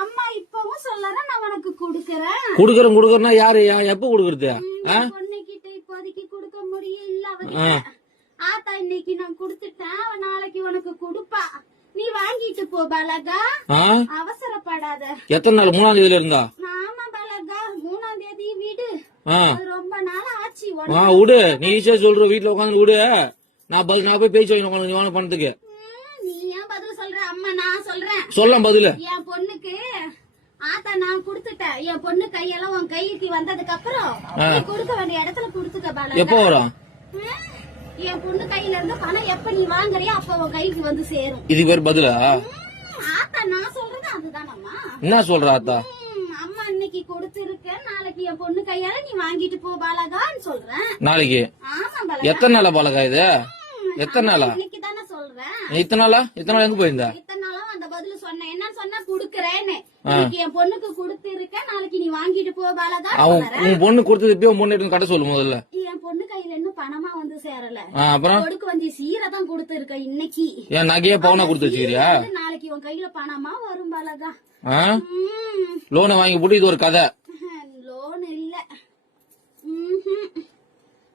அம்மா இப்பவும் சொல்லறேன் நான் உனக்கு குடுக்கறேன். குடுக்கறேன்னா யாரு எப்ப குடுக்கறது? பொண்ணுகிட்ட இப்போதைக்கு குடுக்க முடியல அவகிட்ட. ஆத்தா இன்னைக்கு நான் குடுத்துட்டேன், நாளைக்கு உனக்கு குடுப்பா. நீ வாங்கிட்டு போ பலகா, அவசரப்படாத. எத்தனை நாள்? 3ஆம் தேதியில இருந்தா? ஆமா பலகா, 3ஆம் தேதி வீடு. ரொம்ப நாள் ஆச்சு. விடு, நீ ஈஸியா சொல்ற. வீட்டுல உட்காந்து விடு. நான் போய் பேச்சு வாங்கி நீ பணத்துக்கு. நீ ஏன் பதில் சொல்ற? அம்மா நான் சொல்றேன். சொல்ல பதில். என் பொண்ணுக்கு ஆத்தா நான் குடுத்துட்டேன். என் பொண்ணு கையெல்லாம் உன் கைக்கு வந்ததுக்கு அப்புறம் கொடுக்க வேண்டிய இடத்துல குடுத்துக்க பாலா. எப்போ வரும்? என் பொண்ணு கையில இருந்து பணம் எப்ப நீ வாங்குறியோ அப்ப உன் கைக்கு வந்து சேரும். இதுக்கு பேர் பதிலா? ஆத்தா நான் சொல்றது அதுதான் அம்மா. என்ன சொல்ற ஆத்தா? அம்மா இன்னைக்கு கொடுத்திருக்க, நாளைக்கு என் பொண்ணு கையால நீ வாங்கிட்டு போ பாலகான்னு சொல்றேன். நாளைக்கு? ஆமா பாலகா. எத்தனை நாளா பாலகா இது? எத்தனை நாளா? இன்னைக்கு தானே சொல்றேன். இத்தனை நாள் எங்க போயிருந்தா? இத்தனை நாளும் அந்த பதில் சொன்னேன். என்ன சொன்னா குடுக்கறேன்னு. இன்னைக்கு என் பொண்ணுக்கு கொடுத்திருக்க, நாளைக்கு நீ வாங்கிட்டு போ பாலகா. உன் பொண்ணு கொடுத்தது இப்ப உன் பொண்ணு எடுத்து கட்ட சொல்லு முதல்ல. என் பொண்ணு கையில இன்னும் பணமா வந்து சேரல. அப்புறம் கொடுக்க வந்து சீரை தான் கொடுத்திருக்க இன்னைக்கு. என் நகையே பவுனா கொடுத்து வச்சுக்கிறியா? நாளைக்கு உன் கையில பணமா வரும் பாலகா. லோனை வாங்கி போட்டு இது ஒரு கதை. லோன் இல்ல,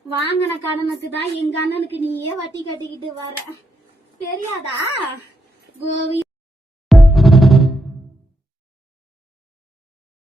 வாங்கின கடனுக்கு தான் எங்க அண்ணனுக்கு நீயே வட்டி கட்டிக்கிட்டு வர. தெரியாதா கோவி?